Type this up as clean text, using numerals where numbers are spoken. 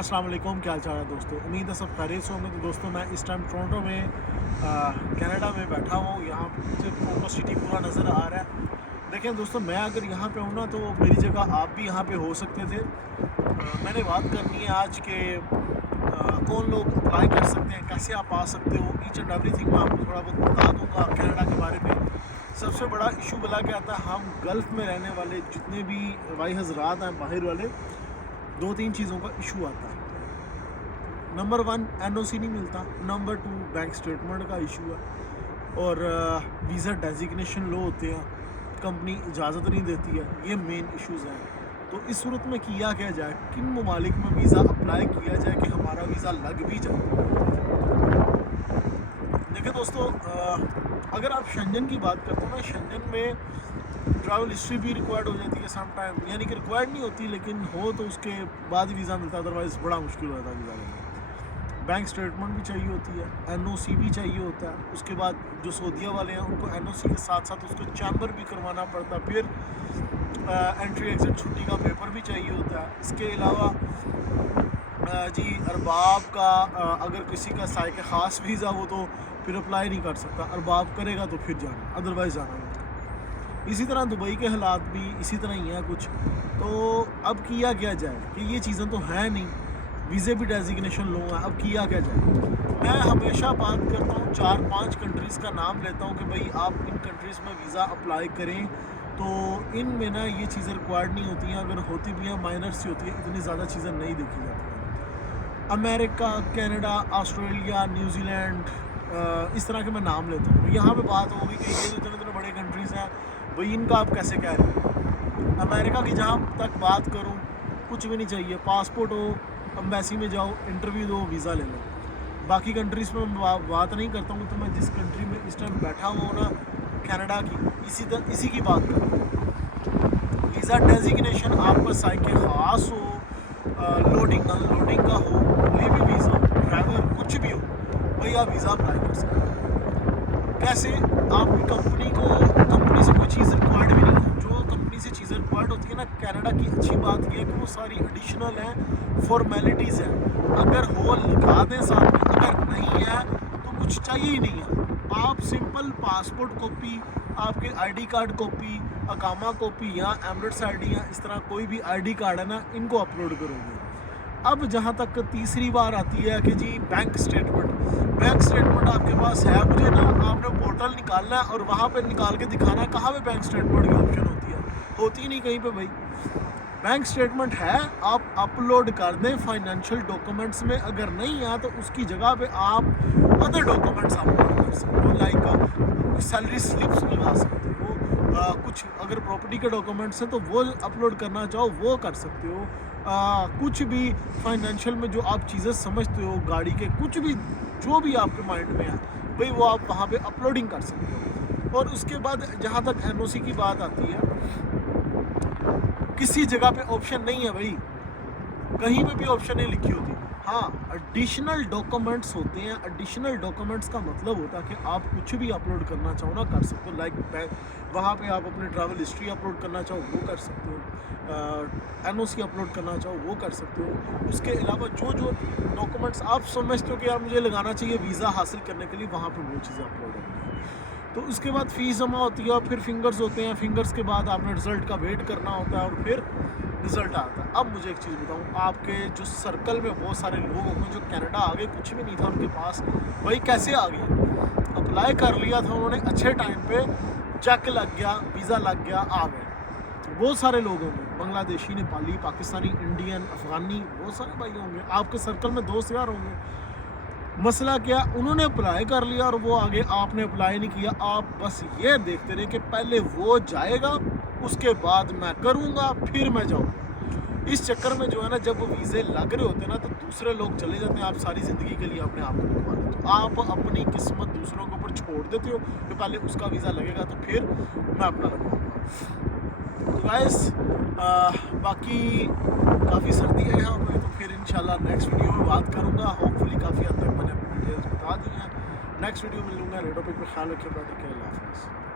अस्सलाम वालेकुम, क्या हाल चाल है दोस्तों। उम्मीद है सब खैरियत से होंगे। तो दोस्तों मैं इस टाइम टोरंटो में कनाडा में बैठा हूँ। यहाँ से टोरंटो सिटी पूरा नज़र आ रहा है। देखें दोस्तों, मैं अगर यहाँ पे हूँ ना तो मेरी जगह आप भी यहाँ पे हो सकते थे। मैंने बात करनी है आज के कौन लोग अप्लाई कर सकते हैं, कैसे आप आ सकते हो। ईच एंड एवरीथिंग मैं आपको थोड़ा बहुत बता दूँगा कनाडा के बारे में। सबसे बड़ा इशू बला क्या आता है, हम गल्फ़ में रहने वाले जितने भी भाई हजरात हैं बाहर वाले, दो तीन चीज़ों का इशू आता है। नंबर 1 एनओसी नहीं मिलता, नंबर 2 बैंक स्टेटमेंट का इशू है, और वीज़ा डेजिग्नेशन लो होते हैं, कंपनी इजाज़त नहीं देती है। ये मेन इश्यूज़ हैं। तो इस सूरत में किया क्या जाए, किन ममालिक में वीज़ा अप्लाई किया जाए कि हमारा वीज़ा लग भी जाए। देखिए दोस्तों, अगर आप शेंजन की बात करते हो ना, शेंजन में ट्रैवल हिस्ट्री भी रिक्वायर्ड हो जाती है सम टाइम, यानी कि रिक्वायर्ड नहीं होती लेकिन हो तो उसके बाद ही वीज़ा मिलता है, अदरवाइज़ बड़ा मुश्किल हो जाता है वीज़ा लेना। बैंक स्टेटमेंट भी चाहिए होती है, एनओसी भी चाहिए होता है। उसके बाद जो सऊदीया वाले हैं उनको एनओसी के साथ साथ उसको चैम्बर भी करवाना पड़ता है। फिर एंट्री एग्जिट छुट्टी का पेपर भी चाहिए होता है। इसके अलावा जी अरबाब का अगर किसी का साइक ख़ास वीज़ा हो तो फिर अप्लाई नहीं कर सकता, अरबाब करेगा तो फिर जाना, अदरवाइज़ जाना नहीं। इसी तरह दुबई के हालात भी इसी तरह ही हैं कुछ। तो अब किया क्या जाए कि ये चीज़ें तो हैं नहीं, वीज़े भी डेजिग्नेशन लो है, अब किया क्या जाए। मैं हमेशा बात करता हूँ 4-5 कंट्रीज़ का नाम लेता हूँ कि भाई आप इन कंट्रीज़ में वीज़ा अप्लाई करें। तो इनमें ना ये चीज़ें रिक्वायर्ड नहीं होती हैं, अगर होती भी हैं माइनर सी होती है, इतनी ज़्यादा चीज़ें नहीं देखी जाती हैं। अमेरिका, कनाडा, ऑस्ट्रेलिया, न्यूजीलैंड, इस तरह के मैं नाम लेता हूँ। यहाँ पे बात होगी कि ये इतने इतने बड़े कंट्रीज़ हैं, भाई इनका आप कैसे कह रहे हैं। अमेरिका की जहाँ तक बात करूँ, कुछ भी नहीं चाहिए, पासपोर्ट हो, एम्बेसी में जाओ, इंटरव्यू दो, वीज़ा ले लो। बाकी कंट्रीज़ में मैं बात नहीं करता हूँ। तो मैं जिस कंट्री में इस टाइम बैठा हुआ हूँ ना, कनाडा की, इसी की बात करूँ। वीज़ा डेजिग्नेशन आपका साइक ख़ास हो, लोडिंग अनलोडिंग का हो, कोई भी वीज़ा हो, ड्राइवर कुछ भी हो, वही आप वीज़ा अप्लाई कर सकते हो। कैसे, आपकी कंपनी से कोई चीज़ रिक्वायर्ड भी नहीं है। जो कंपनी से चीज़ें रिक्वायर्ड होती है ना, कनाडा की अच्छी बात यह है कि वो सारी एडिशनल हैं, फॉर्मेलिटीज़ हैं। अगर हो लगा दें साथ में, अगर नहीं है तो कुछ चाहिए ही नहीं है। आप सिंपल पासपोर्ट कॉपी, आपके आईडी कार्ड कॉपी, अकामा कॉपी या एमरेट्स आईडी या इस तरह कोई भी आईडी कार्ड है ना, इनको अपलोड करोगे। अब जहाँ तक तीसरी बार आती है कि जी बैंक स्टेटमेंट आपके पास है, मुझे ना आपने पोर्टल निकालना है और वहाँ पे निकाल के दिखाना है। कहाँ पे बैंक स्टेटमेंट की ऑप्शन होती है? होती नहीं कहीं पे भाई। बैंक स्टेटमेंट है, आप अपलोड कर दें फाइनेंशियल डॉक्यूमेंट्स में, अगर नहीं है तो उसकी जगह पे आप अदर डॉक्यूमेंट्स अपलोड कर सकते हो, लाइक सैलरी स्लिप्स लगा सकते हो। कुछ अगर प्रॉपर्टी के डॉक्यूमेंट्स हैं तो वो अपलोड करना चाहो वो कर सकते हो। कुछ भी फाइनेंशियल में जो आप चीज़ें समझते हो, गाड़ी के कुछ भी जो भी आपके माइंड में है भाई, वो आप वहाँ पे अपलोडिंग कर सकते हो। और उसके बाद जहाँ तक एनओसी की बात आती है, किसी जगह पे ऑप्शन नहीं है भाई, कहीं पे भी ऑप्शन नहीं लिखी होती। हाँ, एडिशनल डॉक्यूमेंट्स होते हैं। एडिशनल डॉक्यूमेंट्स का मतलब होता है कि आप कुछ भी अपलोड करना चाहो ना, कर सकते हो। लाइक वहाँ पे आप अपने ट्रैवल हिस्ट्री अपलोड करना चाहो वो कर सकते हो, एनओसी अपलोड करना चाहो वो कर सकते हो। उसके अलावा जो जो डॉक्यूमेंट्स आप समझते हो कि यार मुझे लगाना चाहिए वीज़ा हासिल करने के लिए, वहाँ पर वो चीज़ें अपलोड होती हैं। तो उसके बाद फ़ीस जमा होती है और फिर फिंगर्स होते हैं। फिंगर्स के बाद आपने रिज़ल्ट का वेट करना होता है और फिर रिज़ल्ट आता है। अब मुझे एक चीज़ बताऊँ, आपके जो सर्कल में बहुत सारे लोग होंगे जो कनाडा आ गए, कुछ भी नहीं था उनके पास, वही कैसे आ गए? अप्लाई कर लिया था उन्होंने अच्छे टाइम पे, चेक लग गया, वीज़ा लग गया, आ गए। बहुत सारे लोग होंगे, बांग्लादेशी, नेपाली, पाकिस्तानी, इंडियन, अफ़गानी, बहुत सारे भाई होंगे आपके सर्कल में, दोस्त यार होंगे। मसला क्या, उन्होंने अप्लाई कर लिया और वो आगे, आपने अप्लाई नहीं किया। आप बस ये देखते रहे कि पहले वो जाएगा, उसके बाद मैं करूँगा, फिर मैं जाऊँगा। इस चक्कर में जो है ना, जब वो वीज़े लग रहे होते हैं ना, तो दूसरे लोग चले जाते हैं। आप सारी ज़िंदगी के लिए अपने आप को लगवा देते हो। आप अपनी किस्मत दूसरों के ऊपर छोड़ देते हो कि पहले उसका वीज़ा लगेगा तो फिर मैं अपना लगवाऊँगा। तो गाइस, बाकी काफ़ी सर्दी है यहाँ पे, तो फिर इंशाल्लाह नेक्स्ट वीडियो में बात करूँगा। होपफुली काफ़ी हद तक मैंने अपनी डिटेल्स बता दी हैं। नेक्स्ट वीडियो में मिलूँगा। रेडियो पे ख्याल रखिए, अल्लाह हाफ़िज़।